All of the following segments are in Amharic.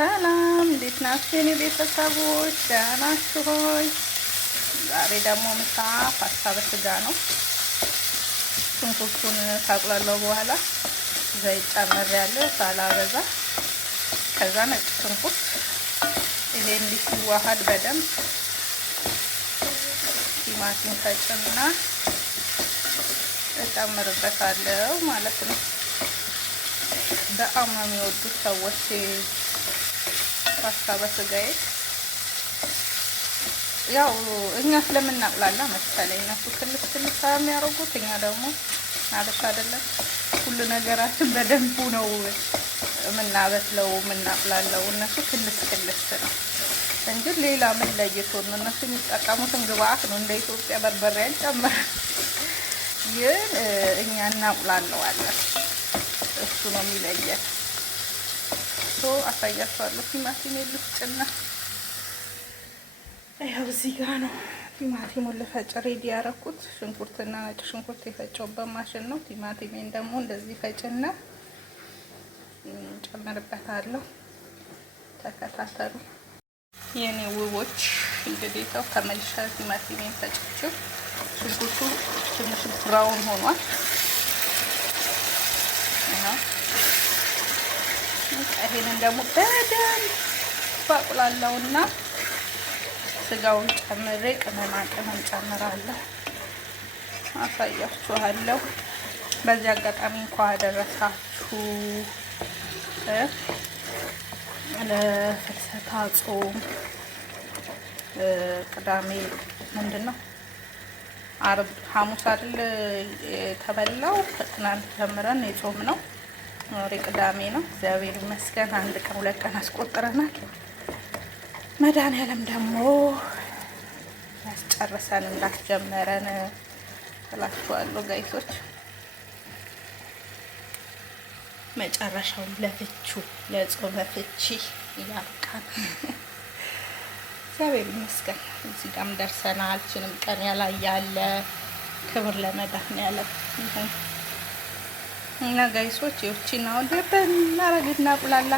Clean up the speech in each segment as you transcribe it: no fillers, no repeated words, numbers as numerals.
ሰላም እንዴት ናችሁ የኔ ቤተሰቦች? ደህና ናችሁ ሆይ? ዛሬ ደግሞ ምሳ ፓስታ በስጋ ነው። ሽንኩርቱን ካቁላላው በኋላ ዘይት ጨምሬያለሁ ሳላበዛ። ከዛ ነጭ ሽንኩርት ይሄ እንዲዋሃድ በደንብ ቲማቲም ፈጭና እጨምርበታለሁ ማለት ነው። በጣም ነው የሚወዱት ሰዎች ፓስታ በስጋዬ። ያው እኛ ስለምናቁላላ መሰለኝ እነሱ ክልስ የሚያደርጉት፣ እኛ ደግሞ አበሻ አይደለም ሁሉ ነገራችን በደንቡ ነው የምናበስለው የምናቁላለው። እነሱ ክልስ ነው እንጂ ሌላ ምን ለይቶ ነው? እነሱ የሚጠቀሙትን ግብአት ነው። እንደ ኢትዮጵያ በርበሬ አይጨመርም፣ ግን እኛ እናቁላለዋለን። እሱ ነው የሚለየን። አሳያችኋለሁ። ቲማቲም ልፍጭና ያው እዚህ ጋር ነው ቲማቲሙን ልፈጭ ሬዲ ያደረኩት። ሽንኩርትና ነጭ ሽንኩርት የፈጨውበት ማሽን ነው። ቲማቲሜን ደግሞ እንደዚህ ፈጭና ጨምርበታለሁ። ተከታተሉ የኔ ውቦች። እንግዲህ ተው ከመልሻ ቲማቲሜን ፈጭቼው ሽንኩርቱ ትንሽ ብራውን ሆኗል። ይሄንን ደግሞ በደንብ ባቁላላውና ስጋውን ጨምሬ ቅመማ ቅመም ጨምራለሁ። አሳያችኋለሁ። በዚህ አጋጣሚ እንኳን አደረሳችሁ ለፍልሰታ ጾም። ቅዳሜ ምንድነው አርብ ሐሙስ አይደል የተበላው? ትናንት ጀምረን የጾም ነው። ዛሬ ቅዳሜ ነው። እግዚአብሔር ይመስገን አንድ ቀን ሁለት ቀን አስቆጥረናል። መድኃኒዓለም ደግሞ ያስጨርሰን እንዳስጀመረን እላችኋለሁ ጋይሶች። መጨረሻው ለፍቹ ለጾመ ፍቺ ያብቃን። እግዚአብሔር ይመስገን እዚህ ጋርም ደርሰናል። እችንም ቀን ያላያለ ክብር ለመድኃኒዓለም ይሁን። እና ጋይሶች ይቺን አሁን በእናረግና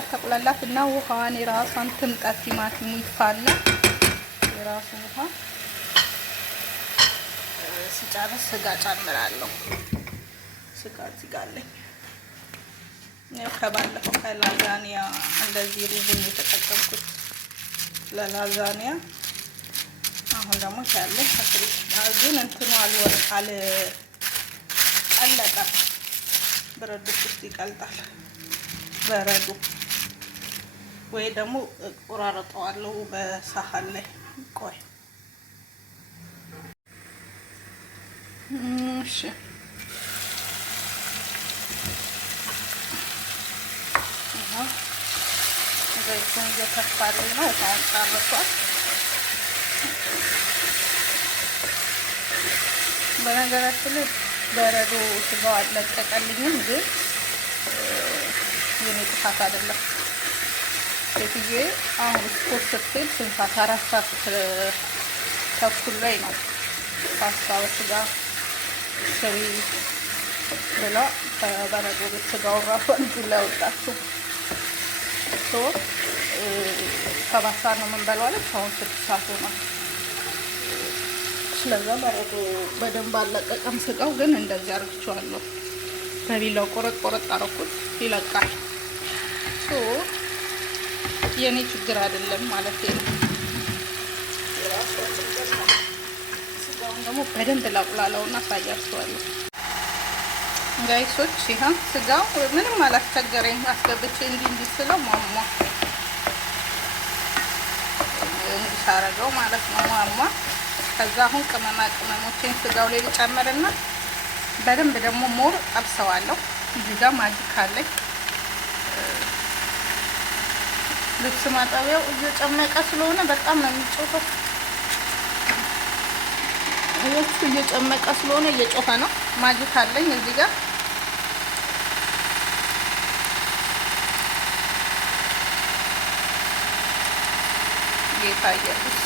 ተቁላላት እና ውሃዋን የራሷን ትምጣት። ቲማቲሙ ይፋና የራሱ ውሃ ሲጨርስ ስጋ ጨምራለሁ። ስጋ እዚህ ጋር አለኝ። ያው ከባለፈው ከላዛኒያ እንደዚህ ሩዝን የተጠቀምኩት ለላዛኒያ። አሁን ደግሞ ያለኝ ከፍሪጅ ግን እንትኑ አልቀለጠም። በረዶ ውስጥ ይቀልጣል። በረዶ ወይ ደግሞ ቆራረጠዋለሁ በሳህን ላይ። ቆይ እሺ። ዘይቱን እየተፋልኝ ነው። ውሃውን ጨርሷል። በነገራችን ላይ በረዶ ስጋው አልለቀቀልኝም፣ ግን የኔ ጥፋት አይደለም። ሴትዬ አሁን ስፖርት ስትሄድ ስንት ሰዓት? 4 ሰዓት ተኩል ላይ ነው ፓስታ በስጋ ስሪ ብላ በበረዶ ቤት ስጋውን ራሱ እንዲሁ ላይ ወጣችሁ። 7 ሰዓት ነው የምንበላው አለች። አሁን 6 ሰዓት ሆኗል። ስለዛ በረዶ በደንብ አለቀቀም ስጋው፣ ግን እንደዚህ አርግቼዋለሁ። በቢላው ቆረጥ አረኩት፣ ይለቃል። የኔ ችግር አይደለም ማለት ነው። ስጋውን ደግሞ በደንብ ላቁላለውና አሳያችኋለሁ ጋይሶች። ይሄን ስጋው ምንም አላስቸገረኝ። አስገብቼ እንዲህ ስለው ማማ እንዲሳረገው ማለት ነው ማማ። ከዛ አሁን ቅመማ ቅመሞችን ስጋው ላይ ልጨምርና በደንብ ደግሞ ሞር ጠብሰዋለሁ። እዚህ ጋር ማጂክ አለኝ። ልብስ ማጠቢያው እየጨመቀ ስለሆነ በጣም ነው የሚጮኸው። እሱ እየጨመቀ ስለሆነ እየጮኸ ነው። ማጂክ አለኝ እዚህ ጋር። ጌታ ኢየሱስ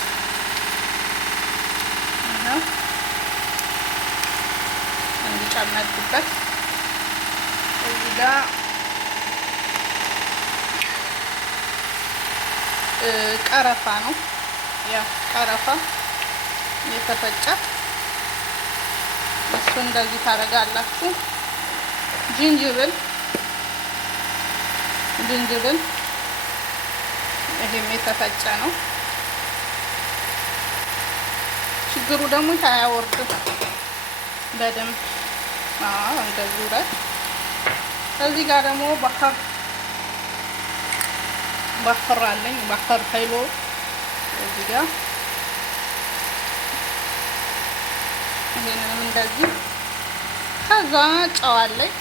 ነው እንዲጨመርኩበት እዚህ ጋር ቀረፋ ነው። ያ ቀረፋ የተፈጨ እሱ እንደዚህ ታደርጋላችሁ። ዝንጅብል ይሄም የተፈጨ ነው። ችግሩ ደግሞ አያወርድም በደንብ እንደዚህ ውረድ። እዚህ ጋር ደግሞ ባህር አለኝ። ባህር ኃይሎ እዚህ ጋር ይሄንንም እንደዚህ። ከዛ ጨው አለኝ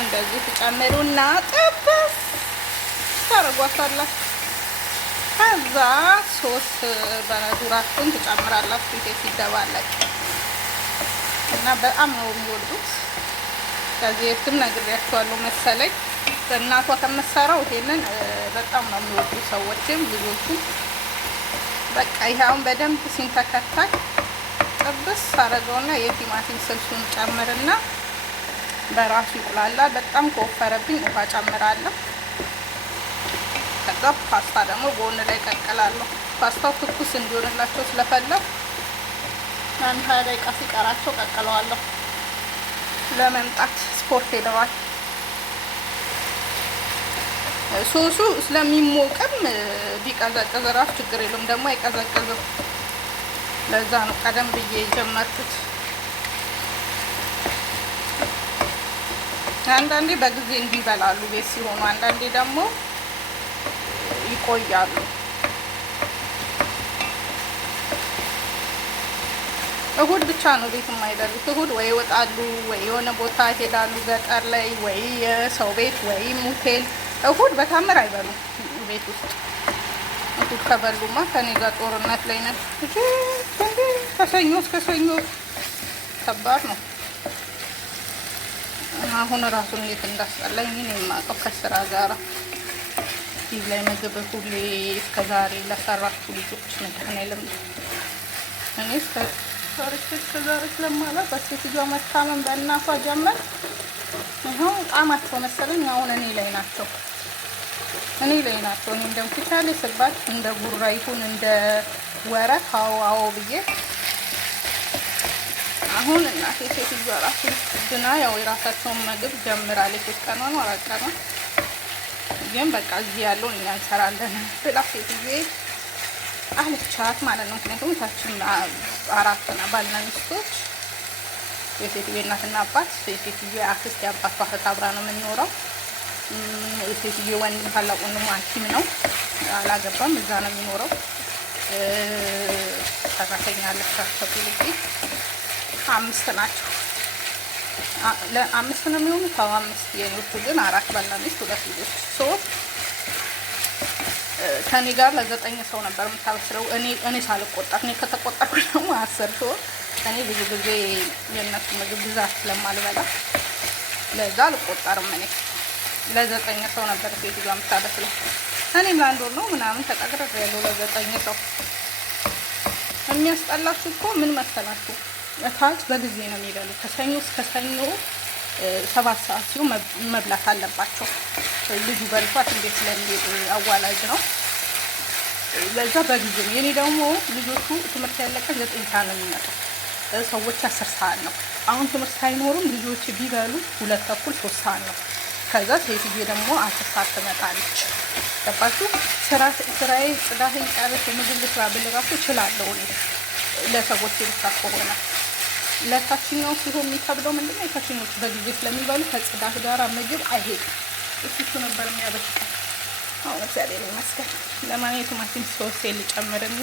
እንደዚህ ትጨምሩና ጥብስ ታረጓታላችሁ። ከዛ ሶስት በዱራችሁን ትጨምራላችሁ። ይሄ ሲደባለቅ እና በጣም ነው የሚወዱት። ከዚህ የትም ነግሬያቸዋለሁ መሰለኝ። እናቷ ከምትሰራው ይሄንን በጣም ነው የሚወዱ ሰዎችም ልጆቹም። በቃ ይሄውን በደንብ ሲንተከተክ ጥብስ አረገውና የቲማቲም ስልሱን ጨምርና በራሱ ይቁላላል። በጣም ከወፈረብኝ ውሃ ጨምራለሁ። ከዛ ፓስታ ደግሞ ጎን ላይ ቀቅላለሁ። ፓስታው ትኩስ እንዲሆንላቸው ስለፈለኩ አንድ 20 ደቂቃ ሲቀራቸው ቀቅለዋለሁ። ለመምጣት ስፖርት ሄደዋል። ሶሱ ስለሚሞቅም ቢቀዘቅዝ ራሱ ችግር የለም። ደግሞ አይቀዘቅዝም። ለዛ ነው ቀደም ብዬ የጀመርኩት። አንዳንዴ በጊዜ እንዲበላሉ ቤት ሲሆኑ፣ አንዳንዴ ደግሞ ይቆያሉ። እሁድ ብቻ ነው ቤት የማይበሉት። እሁድ ወይ ይወጣሉ ወይ የሆነ ቦታ ይሄዳሉ ገጠር ላይ ወይ የሰው ቤት ወይ ሆቴል። እሁድ በታምር አይበሉም ቤት ውስጥ። እሁድ ከበሉማ ከኔ ጋር ጦርነት ላይ ነን። ከሰኞ እስከ ሰኞ ከባድ ነው። አሁን ራሱ እንዴት እንዳስጠላኝ እኔ የማውቀው ከስራ ጋር እዚህ ላይ ምግብ ሁሌ እስከዛሬ ለሰራችሁ ልጆች መድኃኒዓለም እኔ እስከዛሬ ስለማለት በሴትዮዋ መታመን በእናቷ ጀመር። ይኸው ጣማቸው መሰለኝ አሁን እኔ ላይ ናቸው። እኔ እንደምትቻለ ስባት እንደ ጉራ ይሁን እንደ ወረት አዎ ብዬ አሁን እናቴ ሴትዮዋ ራሱ ድና ያው የራሳቸውን ምግብ ጀምራለች። 3 ቀኗ ነው 4 ቀኗ ግን በቃ እዚህ ያለውን እኛ እንሰራለን ብላ ሴትዮዋ አለቻት ማለት ነው። ምክንያቱም ታችን 4 ባልና ሚስቶች የሴትዮዋ እናትና አባት፣ የሴትዮዋ አክስት፣ የአባቷ እህት አብራ ነው የምንኖረው። የሴትዮዋ ወንድም ታላቅ ወንድሙ ሐኪም ነው አላገባም፣ እዛ ነው የሚኖረው። ሰራተኛ አለቻቸው ልጅ 5 ናቸው። ለ5 ነው የሚሆኑት። 5 የኔዎቹ ግን 4 ባልና ሚስት 2 ልጆች። ከኔ ጋር ለ9 ሰው ነበር የምታበስለው እኔ ሳልቆጣት። እኔ ከተቆጣሁ ደግሞ 10 ሰው። እኔ ብዙ ጊዜ የእነሱ ምግብ ብዛት ስለማልበላ ለዛ አልቆጣርም። እኔ ለ9 ሰው ነበር ሴትዮዋ የምታበስለው። እኔም ለአንድ ወር ነው ምናምን ተቀጥሬ ያለው ለ9 ሰው። የሚያስጠላችሁ እኮ ምን መሰላችሁ? እታች በጊዜ ነው የሚበሉ። ከሰኞ እስከ ሰኞ 7 ሰዓት ሲሆን መብላት አለባቸው። ልጁ በልቷት እንዴት ስለሚሄድ አዋላጅ ነው። ለዛ በጊዜ ነው። የኔ ደግሞ ልጆቹ ትምህርት ያለቀ 9 ሰዓት ነው የሚመጣው። ሰዎች 10 ሰዓት ነው። አሁን ትምህርት ሳይኖርም ልጆች ቢበሉ 2 ተኩል 3 ሰዓት ነው። ከዛ ሴትዬ ደግሞ 10 ሰዓት ትመጣለች። ገባችሁ? ስራዬ ጽዳቴን ጨርሼ ምግብ ልስራ ብል እራሱ እችላለሁ እኔ ለሰዎች ብቻ ከሆነ። ለታችኛው ሲሆን የሚከብደው ምንድነው? የታችኞቹ በጊዜ ስለሚበሉ ከጽዳት ጋር ምግብ አይሄድም። እሱ ነበር የሚያበሽቀው። አሁን እግዚአብሔር ይመስገን። ለማንኛውም ቲማቲም ሶስ ልጨምርና